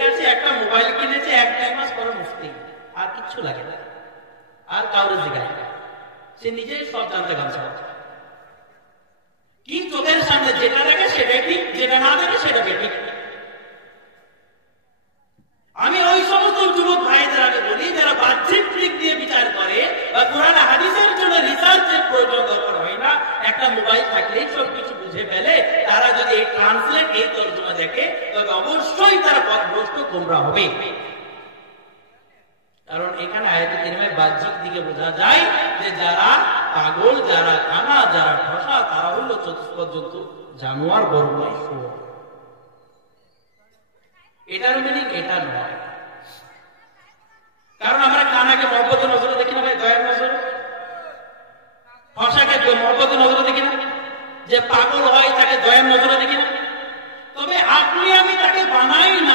গেছে, একটা মোবাইল কিনেছে, 1-2 মাস পরে মুফতি, আর কিচ্ছু লাগে না, আর কাউরে জিগায় না, সে নিজেই সব জানতে গামছা। কি চোখের সামনে যেটা দেখে সেটা ঠিক, যেটা না দেখে সেটা বেঠিক। আমি ওই সমস্ত যুবক ভাইদের আগে বলি যারা বাহ্যিক দিক দিয়ে বিচার করে বা কোরআন হাদিসের জন্য রিসার্চের প্রয়োজন দরকার হয় না, একটা মোবাইল থাকলেই সবকিছু বুঝে ফেলে, তারা যদি এই ট্রান্সলেট, এই তর্জমা দেখে তবে অবশ্যই তারা পথভ্রষ্ট গোমরা হবে। কারণ এখানে আয়াতে কারিমায় বাহ্যিক দিকে বোঝা যায় যে যারা পাগল, যারা কানা, যারা ঠসা, তারা হলো চতুষ্পদ জন্তু, জানোয়ার, বড় নয়, শুয়োর। এটার মিনিং এটা নয়। কারণ আমরা কানাকে মহব্বতের নজরে দেখি না ভাই, দয়ার নজরে। ঠসাকে মহব্বতের নজরে দেখি না, যে পাগল হয় তাকে দয়ার নজরে দেখি না। তবে আপনি আমি তাকে বানাই না।